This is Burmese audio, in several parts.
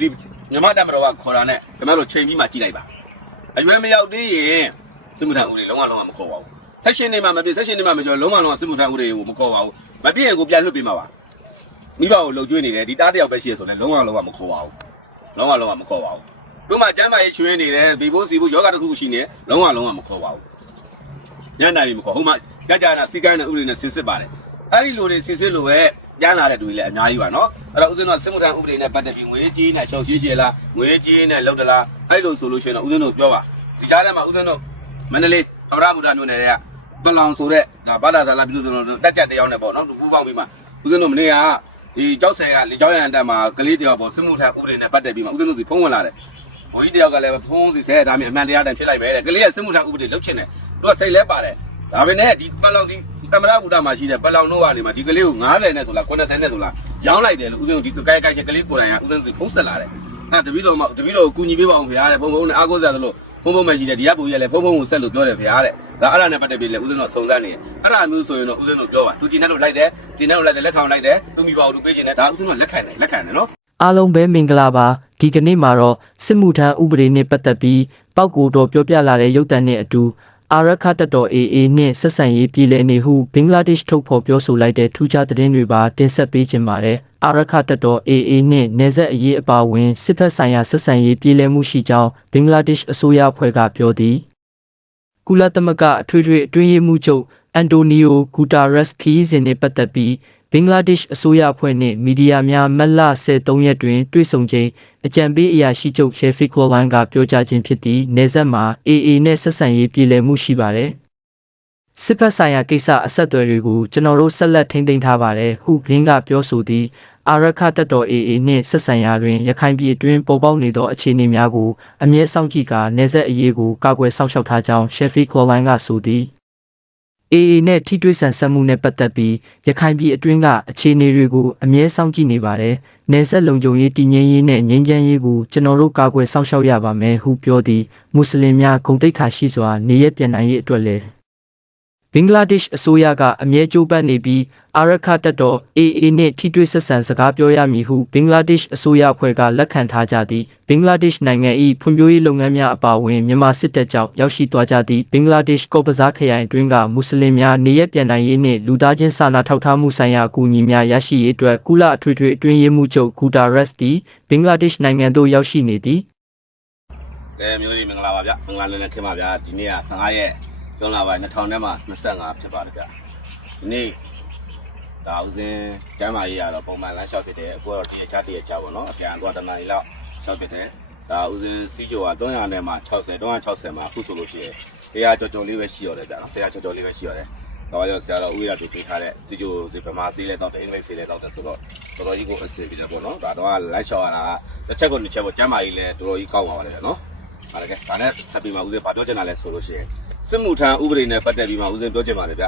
ဒီမြမတက်မတော်ကခေါ်တာနဲ့ခင်ဗျားတို့ချိန်ပြီးမှကြည့်လိုက်ပါအရွယ်မရောက်သေးရင်စစ်မှုထမ်းဦးတွေလုံးဝလုံးဝမခေါ်ပါဘူးဆက်ရှင်နေမှမပြည့်ဆက်ရှင်နေမှမကျော်လုံးဝလုံးဝစစ်မှုထမ်းဦးတွေကိုမခေါ်ပါဘူးမပြည့်ရင်ကိုပြန်လွှတ်ပေးမှာပါမိဘကိုလှုပ်ကျွေးနေတယ်ဒီတားတယောက်ပဲရှိရဆိုလဲလုံးဝလုံးဝမခေါ်ပါဘူးလုံးဝလုံးဝမခေါ်ပါဘူးတို့မှကျမ်းမာရေးချွေးနေတယ်ဘီဘိုးစီဘိုးယောဂတစ်ခုခုရှိနေလုံးဝလုံးဝမခေါ်ပါဘူးညနေပြီမခေါ်ဟိုမှကြကြနာစီကိုင်းတဲ့ဥပဒေနဲ့ဆင်စစ်ပါတယ်အဲ့ဒီလိုတွေဆင်စစ်လို့ပဲ ပြန်လာတဲ့တူတွေလည်းအများကြီးပါနော်အဲ့တော့ဦးဇင်းတို့စစ်မှုထမ်းဥပဒေနဲ့ပတ်သက်ပြီးငွေကြီးနဲ့ရှောက်ကြီးချေလားငွေကြီးနဲ့လောက်တလားအဲ့လိုဆိုလို့ရှိရင်တော့ဦးဇင်းတို့ပြောပါဒီကြားထဲမှာဦးဇင်းတို့မန္တလေးအမရမူတာမျိုးနယ်တွေကပလောင်ဆိုတဲ့ဒါဘာသာသာလာပြည်သူတို့တက်ကြက်တယောက်နဲ့ပေါ့နော်လူကူပေါင်းပြီးမှဦးဇင်းတို့မနေ့ကဒီကြောက်ဆယ်ကလေကြောက်ရန်တက်မှာကလေးတယောက်ပေါ့စစ်မှုထမ်းဥပဒေနဲ့ပတ်သက်ပြီးမှဦးဇင်းတို့ဒီဖုံးဝင်လာတယ်ဘိုးကြီးတယောက်ကလည်းဖုံးစီဆဲဒါမျိုးအမှန်တရားတန်ဖြစ်လိုက်ပဲတဲ့ကလေးကစစ်မှုထမ်းဥပဒေလုတ်ချင်တယ်သူကစိတ်လဲပါတယ် ဒါပေမဲ့ဒီပလောင်ဒီသမရဘူတာမှာရှိတဲ့ပလောင်တို့ကနေမှဒီကလေးကို90နဲ့ဆိုလား90နဲ့ဆိုလားရောင်းလိုက်တယ်လို့ဦးဇင်းတို့ဒီကိုကိုက်ကိုက်ချက်ကလေးကိုယ်တိုင်ကဦးဇင်းတို့ဖုံးဆက်လာတယ်အဲတပီတော်မှတပီတော်ကိုကူညီပေးပါအောင်ခင်ဗျာတဲ့ဘုံဘုံနဲ့အားကိုးစရာသလိုဘုံဘုံမရှိတဲ့ဒီကဘူကြီးကလည်းဘုံဘုံကိုဆက်လို့ပြောတယ်ခင်ဗျာတဲ့ဒါအဲ့ဒါနဲ့ပတ်သက်ပြီးလည်းဦးဇင်းတို့စုံစမ်းနေတယ်အဲ့ဒါမျိုးဆိုရင်တော့ဦးဇင်းတို့ပြောပါသူကျင်တဲ့လို့လိုက်တယ်ကျင်တဲ့လို့လိုက်တယ်လက်ခံလိုက်တယ်သူမိပါဘူးသူပေးကျင်တယ်ဒါဦးဇင်းတို့လက်ခံတယ်လက်ခံတယ်နော်အားလုံးပဲမင်္ဂလာပါဒီကနေ့မှာတော့စစ်မှုထမ်းဥပဒေနဲ့ပတ်သက်ပြီးပောက်ကိုတော်ပြောပြလာတဲ့ရုပ်တံနဲ့အတူ အာရခတ်တော် AA နဲ့ဆက်ဆံရေးပြည်လည်နေဟုဘင်္ဂလားဒေ့ရှ်ထုတ်ဖော်ပြောဆိုလိုက်တဲ့ထူးခြားသတင်းတွေပါတင်ဆက်ပေးခြင်းပါတယ်အာရခတ်တော် AA နဲ့နေဆက်အရေးအပါအဝင်စစ်ဖက်ဆိုင်ရာဆက်ဆံရေးပြည်လည်မှုရှိကြောင်းဘင်္ဂလားဒေ့ရှ်အစိုးရအဖွဲ့ကပြောသည်ကုလသမဂ္ဂအထွေထွေအတွင်းရေးမှူးချုပ်အန်တိုနီယိုဂူတာရက်စ်ခီးစဉ်နဲ့ပတ်သက်ပြီး ဘင်္ဂလားဒေ့ရှ်အစိုးရအဖွဲ့နှင့်မီဒီယာများမတ်လ13ရက်တွင်တွေ့ဆုံချိန်အကြံပေးအရာရှိချုပ်ရှယ်ဖီကိုလန်ကပြောကြားခြင်းဖြစ်သည့်နေဆက်မှာ AA နဲ့ဆက်ဆံရေးပြည်လည်မှုရှိပါတယ်။စစ်ဖက်ဆိုင်ရာကိစ္စအဆက်အသွယ်တွေကိုကျွန်တော်တို့ဆက်လက်ထိန်းသိမ်းထားပါတယ်ဟုဘင်းကပြောဆိုသည်အာရခတက်တော် AA နှင့်ဆက်ဆံရာတွင်ရခိုင်ပြည်အတွင်းပေါ်ပေါက်နေသောအခြေအနေများကိုအမြဲစောင့်ကြည့်ကာနေဆက်အရေးကိုကာကွယ်စောင့်ရှောက်ထားကြောင်းရှယ်ဖီကိုလန်ကဆိုသည် AA နဲ့ထိတွေ့ဆန်ဆက်မှုနဲ့ပတ်သက်ပြီးရခိုင်ပြည်အတွင်းကအခြေအနေတွေကိုအမြဲစောင့်ကြည့်နေပါတယ်။နယ်စပ်လုံခြုံရေးတည်ငြိမ်ရေးနဲ့ငြိမ်းချမ်းရေးကိုကျွန်တော်တို့ကာကွယ်စောင့်ရှောက်ရပါမယ်ဟုပြောသည်မွတ်စလင်များဂုဏ်သိက္ခာရှိစွာနေရပြန်နိုင်ရေးအတွက်လည်း ဘင်္ဂလားဒေ့ရှ်အစိုးရကအမြဲကြိုးပမ်းနေပြီးအာရခတက်တော် AA နဲ့ထိတွေ့ဆက်ဆံစကားပြောရမည်ဟုဘင်္ဂလားဒေ့ရှ်အစိုးရအဖွဲ့ကလက်ခံထားကြသည်ဘင်္ဂလားဒေ့ရှ်နိုင်ငံ၏ဖွံ့ဖြိုးရေးလုပ်ငန်းများအပါအဝင်မြန်မာစစ်တပ်ကြောင့်ရောက်ရှိသွားကြသည့်ဘင်္ဂလားဒေ့ရှ်ကော့ဘဇားခရိုင်အတွင်းကမွတ်စလင်များနေရပြန်နိုင်ရေးနှင့်လူသားချင်းစာနာထောက်ထားမှုဆိုင်ရာအကူအညီများရရှိရေးအတွက်ကုလအထွေထွေအတွင်းရေးမှူးချုပ်ဂူတာရက်စ်တီဘင်္ဂလားဒေ့ရှ်နိုင်ငံသို့ရောက်ရှိနေသည်ကဲမျိုးကြီးမင်္ဂလာပါဗျမင်္ဂလာလည်းလည်းခင်ပါဗျာဒီနေ့က15ရက် ကျွန်းလာပိုင်း2000ထဲမှာ25ဖြစ်ပါတယ်ဗျဒီနေ့ဒါဦးစင်းကျမ်းမာရေးရတော့ပုံမှန်လမ်းလျှောက်ဖြစ်တယ်အခုတော့တရချတရချပေါ့နော်အပြန်တော့တနားရီလောက်လျှောက်ဖြစ်တယ်ဒါဦးစင်းစီးကြောက300နဲ့မှ60 360မှာအခုဆိုလို့ရှိရင်တရားကြော်ကြော်လေးပဲရှိရတယ်ဗျာနော်တရားကြော်ကြော်လေးပဲရှိရတယ်တော့ရောဆရာတော်ဦးရတူပေးထားတဲ့စီဂျိုစီဗမာစီးလဲတော့တယ်အင်္ဂလိပ်စီးလဲတော့တယ်ဆိုတော့တော်တော်ကြီးကိုအဆင်ပြေတယ်ပေါ့နော်ဒါတော့လိုက်လျှောက်ရတာတစ်ချက်ကိုတစ်ချက်ပေါ့ကျမ်းမာရေးလဲတော်တော်ကြီးကောက်ပါပါတယ်နော်ဟာလေကဲဒါနဲ့ဆက်ပြီးမှဦးစင်းဗာပြောချင်တာလဲဆိုလို့ရှိရင် စစ်မှုထမ်းဥပဒေနဲ့ပတ်သက်ပြီးမှဦးစင်းပြောချင်ပါတယ်ဗျ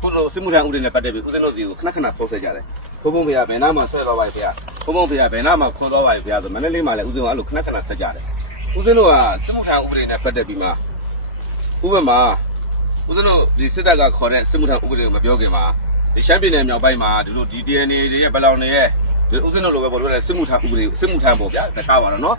ခုလိုစစ်မှုထမ်းဥပဒေနဲ့ပတ်သက်ပြီးဦးစင်းတို့စီကိုခဏခဏပို့ဆက်ကြတယ်ဘုံဘုံဖေရဘယ်နားမှာဆွဲသွားပါ့ဖေရဘုံဘုံဖေရဘယ်နားမှာခေါ်သွားပါ့ဖေရဆိုမနေ့လေးမှလည်းဦးစင်းကအဲ့လိုခဏခဏဆက်ကြတယ်ဦးစင်းတို့ကစစ်မှုထမ်းဥပဒေနဲ့ပတ်သက်ပြီးမှဥပမာဦးစင်းတို့ဒီစစ်တပ်ကခေါ်တဲ့စစ်မှုထမ်းဥပဒေကိုမပြောခင်မှာဒီရှမ်းပြည်နယ်မြောက်ပိုင်းမှာဒီလိုဒီ DNA တွေရဲ့ဘယ်လောင်တွေရဲ့ဒီဦးစင်းတို့လိုပဲပေါ်လို့တဲ့စစ်မှုထမ်းဥပဒေစစ်မှုထမ်းပေါ့ဗျာတခြားပါတော့နော်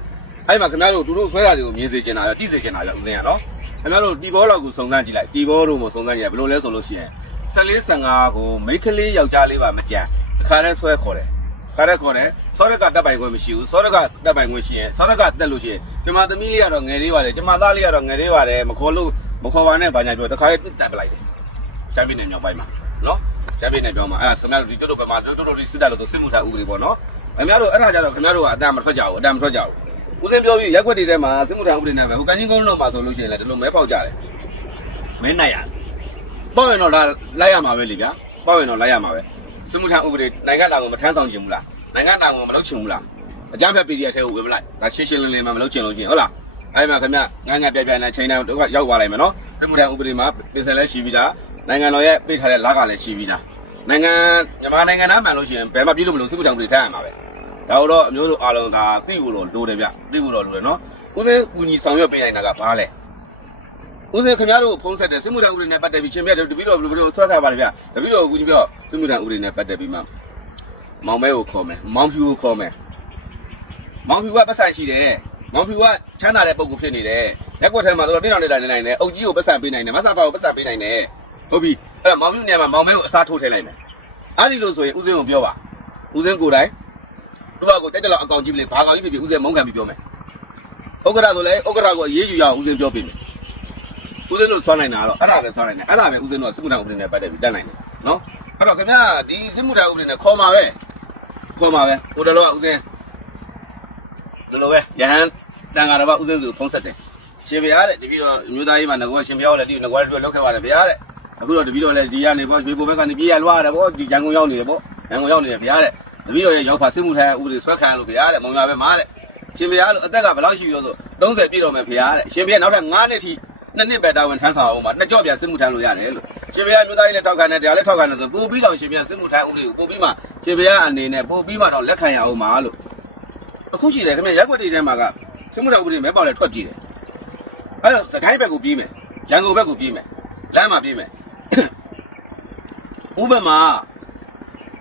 အဲ့မှာခင်ဗျားတို့သူတို့ဆွဲတာတွေကိုမြင်စေချင်တာရောတိစေချင်တာရောဦးစင်းရနော် ခင်ဗျားတို့တီဘောလောက်ကိုစုံစမ်းကြည့်လိုက်တီဘောတို့မစုံစမ်းကြည့်ဘယ်လိုလဲဆိုလို့ရှိရင်14 15ကိုမိတ်ကလေးယောက်ျားလေးပါမကြံခါရဲဆွဲခေါ်တယ်ခါရဲခေါ်တယ်စောရကတက်ပိုင်ခွင့်မရှိဘူးစောရကတက်ပိုင်ခွင့်ရှိရင်စောရကတက်လို့ရှိရင်ကျမသမီးလေးကတော့ငယ်လေးပါတယ်ကျမသားလေးကတော့ငယ်လေးပါတယ်မခေါ်လို့မခေါ်ပါနဲ့ဘာညာပြောတခါရဲတက်ပလိုက်တယ်ရှမ်းပြည်နယ်မြောက်ပိုင်းမှာနော်ရှမ်းပြည်နယ်ပြောမှာအဲ့ဒါခင်ဗျားတို့ဒီတို့တို့ဘက်မှာတို့တို့လေးစစ်တပ်လို့ဆိုစစ်မှုထမ်းဥပဒေပေါ့နော်ခင်ဗျားတို့အဲ့ဒါကြတော့ခင်ဗျားတို့ကအတန်မထွက်ကြဘူးအတန်မထွက်ကြဘူး ဦးစင်းပြောပြီးရက်ွက်တွေထဲမှာစစ်မှုထမ်းဥပဒေနဲ့ပဲဟိုကန်ချင်းကုန်းလုံးမှာဆိုလို့ရှိရင်လည်းဒီလိုမဲပေါက်ကြတယ်မဲနိုင်ရတယ်ပေါက်ရင်တော့ဒါလိုက်ရမှာပဲလေဗျာပေါက်ရင်တော့လိုက်ရမှာပဲစစ်မှုထမ်းဥပဒေနိုင်ငံတော်ကိုမထမ်းဆောင်ချင်ဘူးလားနိုင်ငံတော်ကိုမလုပ်ချင်ဘူးလားအကြမ်းဖက် PDF ထဲကိုဝင်မလိုက်ဒါရှင်းရှင်းလင်းလင်းမှမလုပ်ချင်လို့ရှိရင်ဟုတ်လားအဲ့မှာခင်ဗျငန်းငန်းပြပြနဲ့ချိန်တိုင်းတော့ရောက်သွားလိုက်မယ်နော်စစ်မှုထမ်းဥပဒေမှာပြင်ဆင်လဲရှိပြီးသားနိုင်ငံတော်ရဲ့ပေးထားတဲ့လကလည်းရှိပြီးသားနိုင်ငံမြန်မာနိုင်ငံသားမှန်လို့ရှိရင်ဘယ်မှာပြည်လို့မလို့စစ်မှုထမ်းဥပဒေထမ်းရမှာပဲ ဒါတော့အမျိုးတို့အားလုံးဒါသိဖို့တော့လိုတယ်ဗျသိဖို့တော့လိုတယ်နော်ဦးစင်းကူညီဆောင်ရွက်ပေးနိုင်တာကဘာလဲဦးစင်းခင်ဗျားတို့ဖုံးဆက်တဲ့စစ်မှုထမ်းဥပဒေနဲ့ပတ်သက်ပြီးချင်းပြတပည့်တော်ဘယ်လိုဆွဲထားပါလဲဗျတပည့်တော်ကူညီပြောစစ်မှုထမ်းဥပဒေနဲ့ပတ်သက်ပြီးမှမောင်မဲကိုခေါ်မယ်မောင်ဖြူကိုခေါ်မယ်မောင်ဖြူကပတ်ဆိုင်ရှိတယ်မောင်ဖြူကချမ်းသာတဲ့ပုံကူဖြစ်နေတယ်ရက်ကွက်ထဲမှာတော့တင်းတော်နေတာနေနိုင်တယ်အုတ်ကြီးကိုပတ်ဆိုင်ပေးနိုင်တယ်မဆာပါကိုပတ်ဆိုင်ပေးနိုင်တယ်ဟုတ်ပြီအဲ့တော့မောင်ဖြူနေရာမှာမောင်မဲကိုအစားထိုးထည့်လိုက်မယ်အဲ့ဒီလိုဆိုရင်ဦးစင်းကိုပြောပါဦးစင်းကိုယ်တိုင် သူကကိုတက်တက်လောက်အကောင်ကြီးပြီလေဘာကောင်ကြီးဖြစ်ဖြစ်ဦးစင်းမုန်းခံပြီးပြောမယ်ဥက္ကရာဆိုလေဥက္ကရာကိုအေးအေးယူရအောင်ဦးစင်းပြောပေးမယ်ဦးစင်းတို့ဆွမ်းနိုင်တာတော့အဲ့ဒါပဲဆွမ်းနိုင်တယ်အဲ့ဒါပဲဦးစင်းတို့ကစစ်မှုထမ်းဥပဒေနဲ့ပတ်သက်ပြီးတက်နိုင်တယ်နော်အဲ့တော့ခင်ဗျာဒီစစ်မှုထမ်းဥပဒေနဲ့ခေါ်မှာပဲခေါ်မှာပဲဟိုတလောကဦးစင်းဒီလိုပဲရဟန်းတန်ဃာတော်ဘာဥစဉ်စုဖုံးဆက်တယ်ရှင်ဗျာတဲ့တပည့်တော်အမျိုးသားကြီးမှာငကောရှင်ဗျာလည်းဒီငကောလည်းလောက်ခဲ့ပါတယ်ဗျာတဲ့အခုတော့တပည့်တော်လည်းဒီကနေပေါ့ရွှေဘုံဘက်ကနေပြေးရလွှားရတယ်ပေါ့ဒီရန်ကုန်ရောက်နေတယ်ပေါ့ရန်ကုန်ရောက်နေတယ်ဗျာတဲ့ တပည့်တော်ရဲ့ရောက်ပါစစ်မှုထိုင်ဥပဒေဆွဲခံရလို့ဗျာတဲ့မုံရွာပဲမားတဲ့ရှင်ဗျာလို့အသက်ကဘယ်လောက်ရှိရောဆို30ပြည့်တော်မယ်ဗျာတဲ့ရှင်ဗျာနောက်ထပ်9နှစ်ထိနှစ်နှစ်ပဲတာဝန်ထမ်းဆောင်အောင်ပါနှစ်ကြော့ပြန်စစ်မှုထမ်းလို့ရတယ်လို့ရှင်ဗျာမျိုးသားကြီးလည်းထောက်ခံတယ်တရားလည်းထောက်ခံတယ်ဆိုပို့ပြီးတော့ရှင်ဗျာစစ်မှုထမ်းဥပဒေကိုပို့ပြီးမှရှင်ဗျာအနေနဲ့ပို့ပြီးမှတော့လက်ခံရအောင်ပါလို့အခုရှိတယ်ခင်ဗျရက်ွက်တွေထဲမှာကစစ်မှုထမ်းဥပဒေမဲပေါက်လဲထွက်ပြေးတယ်အဲ့တော့စကိုင်းဘက်ကိုပြေးမယ်ရန်ကုန်ဘက်ကိုပြေးမယ်လမ်းမှာပြေးမယ်ဥပမာ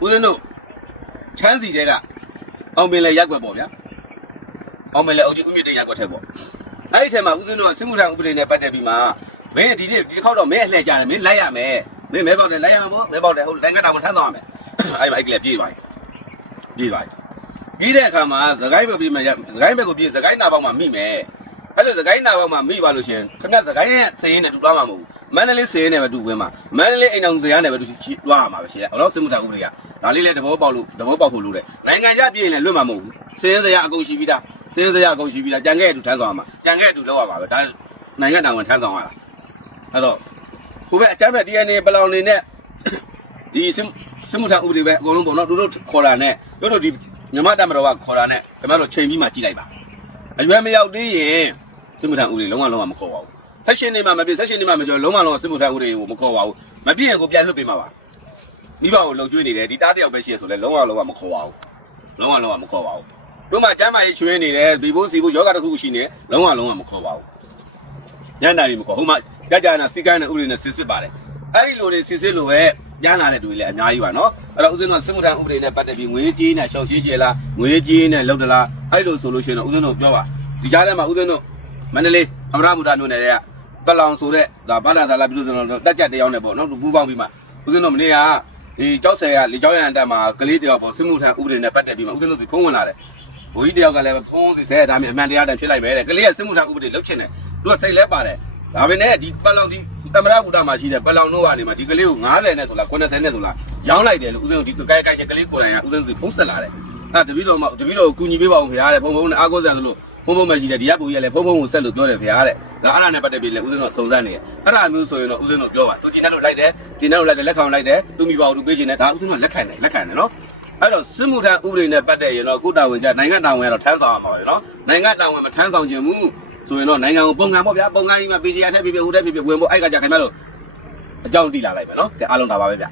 ဦးဇင်းတို့ ချမ်းစီတဲကအောင်ပင်လဲရက်ွက်ပေါ့ဗျာအောင်ပင်လဲအုတ်ကြီးဥမြင့်တင်ရက်ွက်ထဲပေါ့အဲ့ဒီထဲမှာဦးဇင်းတို့ကစစ်မှုထမ်းဥပဒေနဲ့ပတ်သက်ပြီးမှမင်းဒီနေ့ဒီတစ်ခေါက်တော့မင်းအလှည့်ကြတယ်မင်းလိုက်ရမယ်မင်းမဲပေါက်တယ်လိုက်ရမှာပေါ့မဲပေါက်တယ်ဟုတ်နိုင်ငံတော်ဝန်ထမ်းဆောင်ရမယ်အဲ့မှာအဲ့ကလေးပြေးသွားပြီပြေးသွားပြီပြီးတဲ့အခါမှာသခိုင်းဘက်ပြီးမှရသခိုင်းဘက်ကိုပြီးသခိုင်းနာပေါက်မှာမိမယ် အဲ့လိုသခိုင်းနာပေါက်မှာမိပါလို့ရှင်ခင်ဗျသခိုင်းရဲ့စည်ရင်နဲ့တူသွားမှာမဟုတ်ဘူးမန္တလေးစည်ရင်နဲ့ပဲတူဝင်မှာမန္တလေးအိမ်အောင်စည်ရနဲ့ပဲတူသွားမှာပဲရှင်အဲ့တော့စစ်မှုထမ်းဥပဒေကဒါလေးလည်းတဘောပေါက်လို့တဘောပေါက်ဖို့လို့တဲ့နိုင်ငံခြားပြည်ရင်လည်းလွတ်မှာမဟုတ်ဘူးစည်ရင်စရာအကုန်ရှိပြီးသားစည်ရင်စရာအကုန်ရှိပြီးသားကြံခဲ့အတူထမ်းဆောင်ရမှာကြံခဲ့အတူလောက်ရပါပဲဒါနိုင်ငံတော်ဝန်ထမ်းဆောင်ရတာအဲ့တော့ကိုပဲအချမ်းပဲ DNA ပလောင်နေနဲ့ဒီစစ်စစ်မှုထမ်းဥပဒေပဲအကုန်လုံးပေါ့နော်တို့တို့ခေါ်တာနဲ့တို့တို့ဒီမြမတက်မတော်ကခေါ်တာနဲ့ခင်ဗျားတို့ချိန်ပြီးမှကြည့်လိုက်ပါအရွယ်မရောက်သေးရင် စစ်မှုထမ်းဦးတွေလုံးဝလုံးဝမခေါ်ပါဘူးဆက်ရှင်နေမှမပြည့်ဆက်ရှင်နေမှမကျော်လုံးဝလုံးဝစစ်မှုထမ်းဦးတွေကိုမခေါ်ပါဘူးမပြည့်ရင်ကိုပြန်လွှတ်ပေးမှာပါမိဘကိုလှုပ်ကျွေးနေတယ်ဒီတားတယောက်ပဲရှိရဆိုလဲလုံးဝလုံးဝမခေါ်ပါဘူးလုံးဝလုံးဝမခေါ်ပါဘူးတို့မှကျမ်းမာရေးချွေးနေတယ်ဘီဘိုးစီဘိုးယောဂတစ်ခုခုရှိနေလုံးဝလုံးဝမခေါ်ပါဘူးညံ့နိုင်မခေါ်ဟိုမှကြကြနာစီကိုင်းတဲ့ဥပဒေနဲ့စစ်စစ်ပါတယ်အဲ့ဒီလိုတွေစစ်စစ်လို့ပဲပြန်လာတဲ့လူတွေလည်းအများကြီးပါနော်အဲ့တော့ဦးဇင်းတို့စစ်မှုထမ်းဥပဒေနဲ့ပတ်သက်ပြီးငွေကြေးနဲ့ရှောက်ရှင်းရှင်းလားငွေကြေးနဲ့လောက်တလားအဲ့လိုဆိုလို့ရှိရင်တော့ဦးဇင်းတို့ပြောပါဒီကြားထဲမှာဦးဇင်းတို့ မန္တလေးအမရမူတာမြို့နယ်တွေကပလောင်ဆိုတဲ့ဒါဘာသာသာလာပြည်သူတို့တက်ကြက်တယောက်နဲ့ပေါ့နော်ပူပေါင်းပြီးမှဦးဇင်းတို့မနေ့ကဒီကြောက်ဆယ်ကလေကြောက်ရန်တက်မှာကလေးတယောက်ပေါ့စစ်မှုထမ်းဥပဒေနဲ့ပတ်သက်ပြီးမှဦးဇင်းတို့ဒီဖုံးဝင်လာတယ်ဘိုးကြီးတယောက်ကလည်းဖုံးစီဆဲဒါမျိုးအမှန်တရားတန်ဖြစ်လိုက်ပဲတဲ့ကလေးကစစ်မှုထမ်းဥပဒေလုတ်ချင်တယ်သူကစိတ်လဲပါတယ်ဒါပေမဲ့ဒီပလောင်ဒီတမရဘူတာမှာရှိတဲ့ပလောင်တို့ကနေမှဒီကလေးကို90နဲ့ဆိုလား90နဲ့ဆိုလားရောင်းလိုက်တယ်လို့ဦးဇင်းတို့ဒီကိုက်ကိုက်ကလေးကိုယ်တိုင်ကဦးဇင်းတို့ဖုံးဆက်လာတယ်အဲတပည့်တော်မှတပည့်တော်ကိုကူညီပေးပါဦးခင်ဗျာတဲ့ဖုံဖုံနဲ့အားကိုးစရာဆိုလို့ ဖုံဖုံမရှိတယ်ဒီကပူကြီးကလည်းဖုံဖုံကိုဆက်လို့ပြောတယ်ခင်ဗျာတဲ့ဒါအဲ့ဒါနဲ့ပတ်သက်ပြီးလည်းဦးဇင်းတို့စုံစမ်းနေတယ်အဲ့ဒါမျိုးဆိုရင်တော့ဦးဇင်းတို့ပြောပါသူကျင်တဲ့လို့လိုက်တယ်ကျင်တဲ့လို့လိုက်တယ်လက်ခံလိုက်တယ်သူမိပါဘူးသူပေးချင်တယ်ဒါဦးဇင်းတို့လက်ခံတယ်လက်ခံတယ်နော်အဲ့တော့စစ်မှုထမ်းဥပဒေနဲ့ပတ်သက်ရင်တော့ကုတာဝန်ကြနိုင်ငံတာဝန်ကတော့ထမ်းဆောင်ရမှာပဲနော်နိုင်ငံတာဝန်မထမ်းဆောင်ခြင်းမူဆိုရင်တော့နိုင်ငံကိုပုံကံပေါ့ဗျာပုံကံကြီးမှာ PDR ထက်ပြပြဟိုတက်ပြပြဝင်ဖို့အဲ့ကကြခင်ဗျားတို့အကြောင်းတိလာလိုက်မယ်နော်ကဲအားလုံးဒါပါပဲဗျ